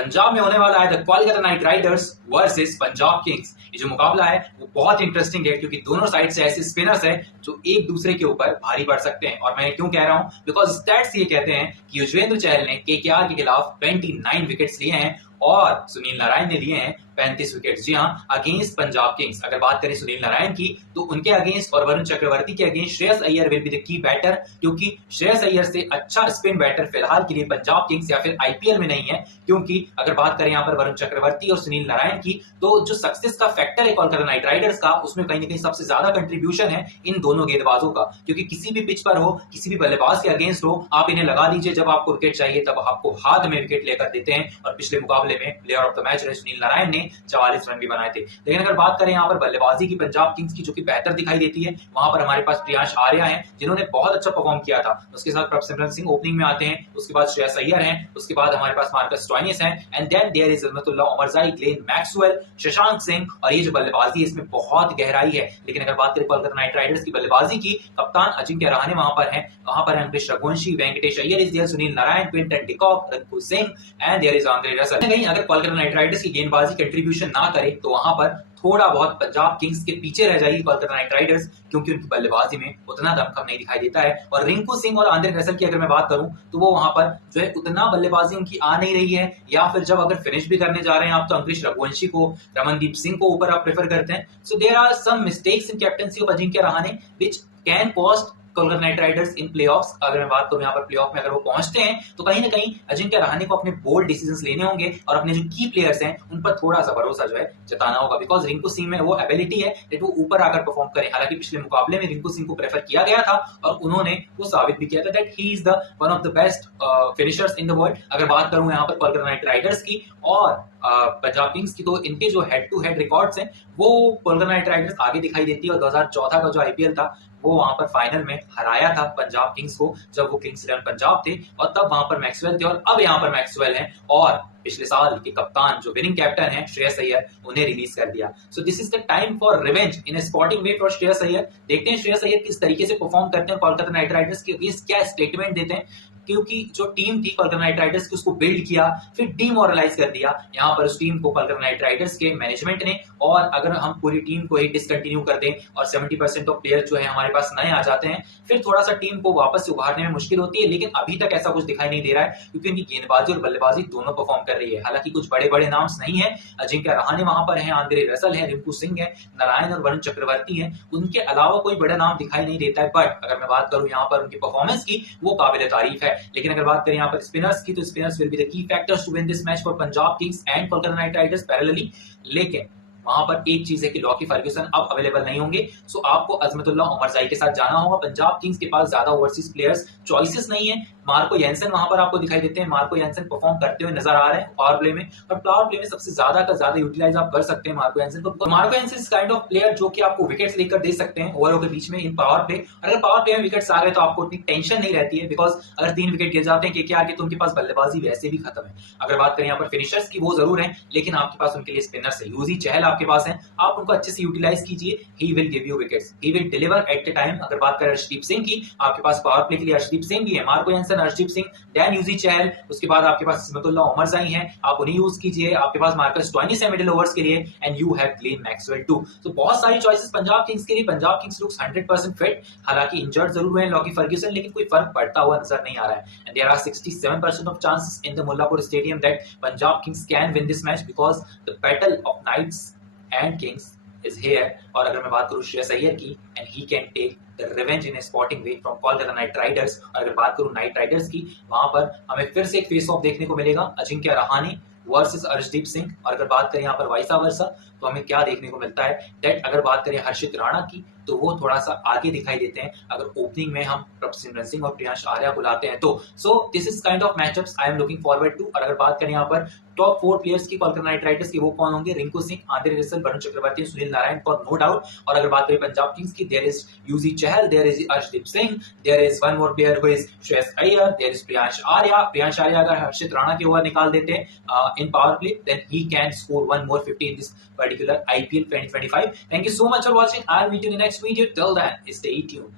पंजाब में होने वाला है the Kolkata Knight Riders versus Punjab Kings. ये जो मुकाबला है वो बहुत इंटरेस्टिंग है क्योंकि दोनों साइड से ऐसे स्पिनर्स हैं जो एक दूसरे के ऊपर भारी पड़ सकते हैं। और मैं क्यों कह रहा हूं, बिकॉज स्टैट्स ये कहते हैं कि युजवेंद्र चहल ने केकेआर के खिलाफ 29 विकेट्स लिए हैं और सुनील नारायण ने लिए हैं 35 विकेट्स। जी हाँ, अगेंस्ट पंजाब किंग्स। अगर बात करें सुनील नारायण की तो उनके अगेंस्ट और वरुण चक्रवर्ती के against Shreyas Iyer will be the key batter, क्योंकि श्रेयस अय्यर से अच्छा स्पिन बैटर फिलहाल के लिए पंजाब किंग्स या फिर आईपीएल में नहीं है। क्योंकि अगर बात करें यहाँ पर वरुण चक्रवर्ती और सुनील नारायण की, तो जो सक्सेस का फैक्टर है कोलकाता नाइट राइडर्स का, उसमें कहीं ना कहीं सबसे ज्यादा कंट्रीब्यूशन है इन दोनों गेंदबाजों का। क्योंकि किसी भी पिच पर हो, किसी भी बल्लेबाज के अगेंस्ट हो, आप इन्हें लगा दीजिए, जब आपको विकेट चाहिए तब आपको हाथ में विकेट लेकर देते हैं। और पिछले मुकाबले में प्लेयर ऑफ द मैच रहे सुनील नारायण ने 44 रन भी बनाए थे। लेकिन अगर बात करें यहाँ पर बल्लेबाजी की पंजाब किंग्स की, जो कि बेहतर दिखाई देती है, वहां पर हमारे पास प्रियांश आर्या हैं जिन्होंने बहुत अच्छा परफॉर्म किया था। उसके साथ प्रभसिमरन सिंह ओपनिंग में आते हैं, उसके बाद श्रेयस अय्यर हैं, उसके बाद हमारे पास मार्कस स्टोइनिस हैं, एंड देन देयर इज रहमतुल्लाह उमरजाई, ग्लेन मैक्सवेल, शशांक सिंह। और ये जो बल्लेबाजी है इसमें बहुत गहराई है। लेकिन अगर बात करें कोलकाता नाइट राइडर्स की बल्लेबाजी की, कप्तान अजिंक्य रहाणे वहां पर हैं, वहां पर Ankush Raghuvanshi, Venkatesh Iyer is there, Sunil Narayan, Quinton de Kock, Rinku Singh and there is Andre Russell. कहीं अगर कोलकाता नाइट राइडर्स की गेंदबाजी कंट्रीब्यूशन ना करे तो वहां पर थोड़ा बहुत पंजाब किंग्स के पीछे रह जाएगी कोलकाता नाइट राइडर्स, क्योंकि उनकी बल्लेबाजी में उतना दमखम नहीं दिखाई देता है। और रिंकू सिंह और आंद्रे रसल की अगर मैं बात करूं तो वो वहां पर जो है उतना बल्लेबाजी उनकी आ नहीं रही है, या फिर जब अगर फिनिश भी करने जा रहे हैं आप तो अंकुश रघुवंशी को, रमनदीप सिंह को ऊपर आप प्रेफर करते हैं। So there are some mistakes in captaincy of Ajinkya Rahane which can cost Kolkata Knight Riders in playoffs. अगर मैं बात करूं यहाँ पर प्लेऑफ में अगर वो पहुंचते हैं तो कहीं ना कहीं अजिंक्य रहाणे को अपने बोल्ड डिसीजंस लेने होंगे और अपने जो की प्लेयर्स हैं उन पर थोड़ा सा भरोसा जो है जताना होगा। बिकॉज रिंकू सिंह में वो एबिलिटी है कि वो ऊपर आकर परफॉर्म करे। हालांकि पिछले मुकाबले में रिंकू सिंह को प्रेफर किया गया था और उन्होंने वो साबित भी किया था that he is the one of the best finishers in the world. अगर बात करूं यहाँ पर कोलकाता नाइट राइडर्स की और पंजाब किंग्स की, तो इनके जो हेड टू हेड रिकॉर्ड्स हैं वो कोलकाता नाइट राइडर्स आगे दिखाई देती है। और 2014 का जो आईपीएल था वो वहां पर फाइनल में हराया था पंजाब किंग्स को, जब वो किंग्स 11 पंजाब थे और तब वहां पर मैक्सवेल थे, और अब यहाँ पर मैक्सवेल हैं और पिछले साल के कप्तान जो विनिंग कैप्टन है श्रेयस अय्यर, उन्हें रिलीज कर दिया। सो this is the time for revenge in a sporting way for Shreyas Iyer. देखते हैं श्रेयस अय्यर किस तरीके से परफॉर्म करते हैं, कोलकाता नाइट राइडर्स के अगेंस्ट क्या स्टेटमेंट देते हैं। क्योंकि जो टीम थी कोलकाता नाइट राइडर्स की उसको बिल्ड किया फिर डीमोरलाइज कर दिया यहाँ पर उस टीम को कोलकाता नाइट राइडर्स के मैनेजमेंट ने। और अगर हम पूरी टीम को ही डिसकंटिन्यू कर दें और 70% ऑफ प्लेयर जो है हमारे पास नए आ जाते हैं, फिर थोड़ा सा टीम को वापस से उभारने में मुश्किल होती है। लेकिन अभी तक ऐसा कुछ दिखाई नहीं दे रहा है क्योंकि उनकी गेंदबाजी और बल्लेबाजी दोनों परफॉर्म कर रही है। हालांकि कुछ बड़े बड़े नाम्स नहीं है, अजिंक्य रहाणे वहां पर है, आंद्रे रसल है, रिंकू सिंह है, नारायण और वरुण चक्रवर्ती है, उनके अलावा कोई बड़ा नाम दिखाई नहीं देता है। बट अगर मैं बात करूं यहाँ पर उनकी परफॉर्मेंस की, वो काबिल तारीफ है। लेकिन अगर बात करें यहाँ पर स्पिनर्स की, तो spinners will be the key factors to win this match for Punjab Kings and Kolkata Knight Riders parallelly. लेकिन वहां पर एक चीज है कि लॉकी फर्ग्यूसन अब अवेलेबल नहीं होंगे, सो आपको अजमतुल्लाह उमरजाई के साथ जाना होगा। पंजाब किंग्स के पास ज्यादा ओवरसीज प्लेयर्स चॉइसेस नहीं है। मार्को येंसन वहां पर आपको दिखाई देते हैं, मार्को येंसन परफॉर्म करते हुए नजर आ रहे हैं पावर प्ले में, और पावर प्ले में सबसे ज्यादा का ज्यादा यूटिलाइज आप कर सकते हैं मार्को येंसन को। Marco Jansen is kind of player जो कि आपको विकेट्स लेकर दे सकते हैं ओवरों के बीच में इन पावर प्ले। अगर पावर प्ले में विकेट्स आ गए तो आपको इतनी टेंशन नहीं रहती है, बिकॉज अगर 3 विकेट गिर जाते हैं केकेआर के तो उनके पास बल्लेबाजी वैसे भी खत्म है। अगर बात करें यहाँ पर फिनिशर्स की, वो जरूर है लेकिन आपके पास उनके लिए स्पिनर्स है। यूजी चहल आपके पास है, आप उनको अच्छे से यूटिलाइज कीजिए, he will give you wickets, he will deliver at the time. अगर बात करें अर्शदीप सिंह की, आपके पास पावर प्ले के लिए अर्शदीप सिंह भी है, Marco Jansen, Arshdeep Singh, then Yuzi Chahal, उसके बाद आपके पास अजमतुल्लाह उमरजाई हैं, आप उन्हें यूज कीजिए। आपके पास मार्कस स्टोइनिस है मिडिल ओवर्स के लिए, and you have Glenn Maxwell too. तो बहुत सारी चॉइसेस पंजाब किंग्स के लिए। पंजाब किंग्स लुक्स 100% फिट, हालांकि इंजर्ड जरूर हुए लॉकी फर्ग्यूसन, लेकिन कोई फर्क पड़ता हुआ नजर नहीं आ रहा है। And there are 67% of chances in the Mullanpur stadium that Punjab Kings can win this match, because the battle of knights and kings is here। और अगर मैं बात करूं श्रेयस अय्यर की, and he can take the revenge in a sporting way from Kolkata Knight Riders. और अगर बात करूं नाइट राइडर्स की, वहां पर हमें फिर से एक फेस ऑफ देखने को मिलेगा, अजिंक्य रहाणे वर्सेस अर्शदीप सिंह। और अगर बात करें यहाँ पर वाइसा वर्सा, तो हमें क्या देखने को मिलता है दैट अगर बात करें हर्षित राणा की, तो वो थोड़ा सा आगे दिखाई देते हैं अगर ओपनिंग में हम प्रभसिमरन सिंह और प्रियांश आर्या को लाते हैं तो। So this is kind of matchups I am looking forward to. और अगर बात करें यहाँ पर टॉप 4 प्लेयर्स की कोलकाता नाइट राइडर्स की, वो कौन होंगे? Rinku Singh, Andre Russell, Varun Chakravarthy, Sunil Narayan for no doubt. और अगर बात करें पंजाब किंग्स की, there is Yuzi Chahal, there is Arshdeep Singh, there is one more player who is Shreyas Iyer, there is Priyansh Arya. Priyansh Arya अगर हर्षित राणा के ओवर निकाल देते हैं in power play, then he can score one more 50 इन दिस particular IPL 2025. Thank you so much for watching. I'll meet you in the next video. Till then, stay tuned.